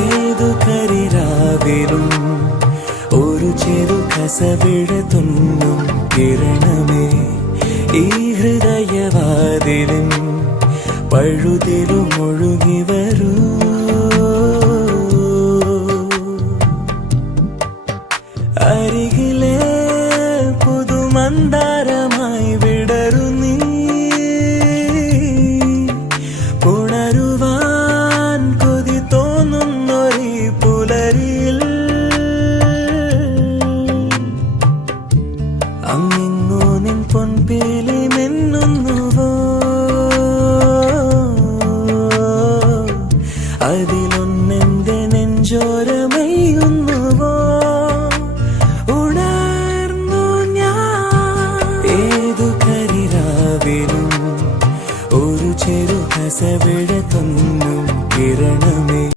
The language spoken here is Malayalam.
ഏതു കരിരാവിലും ഒരു ചെറു കസവിഴ തുന്നും കിരണമേ ഈ ഹൃദയവാതിലും പഴുതിലും ഒഴുകി വരൂ. അരികിലെ പുതുമന്ദാരമായി വിടരു നീ, ഉണരുവാൻ കൊതി തോന്നുന്നൊരു പുലരിയിൽ അങ്ങിങ്ങോ നിൻ പൊൻപേലി മിന്നുന്നുവോ, അതിലൊന്നെന്റെ നെഞ്ചോരമയുന്നുവോ. ഉണർന്നു ഞാൻ ഏതു കരിരാവിലും ഒരു ചെറു കസവിഴ തുന്നും കിരണമേ.